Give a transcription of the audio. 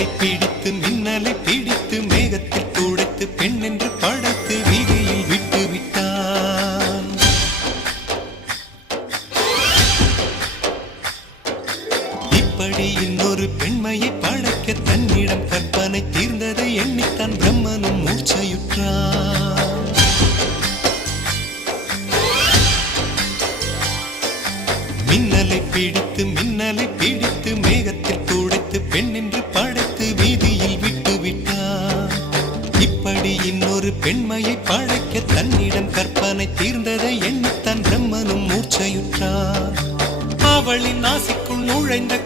மின்னலை பிடித்து மேகத்தில் துடைத்து பெண் என்று படைத்து வீதியில் விட்டு விட்டான். இப்படி இன்னொரு பெண்மையை படைக்க தன்னிடம் கற்பனை தீர்ந்ததை எண்ணித்தான் பிரம்மனும் மூர்ச்சையுற்றான். மின்னலை பிடித்து மேகத்தில் துடைத்து பெண் என்று படைத்து வீதியில் விட்டு விட்டான். இப்படி இன்னொரு பெண்மையை படைக்க தன்னிடம் கற்பனை தீர்ந்ததை எண்ணித்தான் பிரம்மனும் மூர்ச்சையுற்றான். அவளின் ஆசைக்குள் நுழைந்த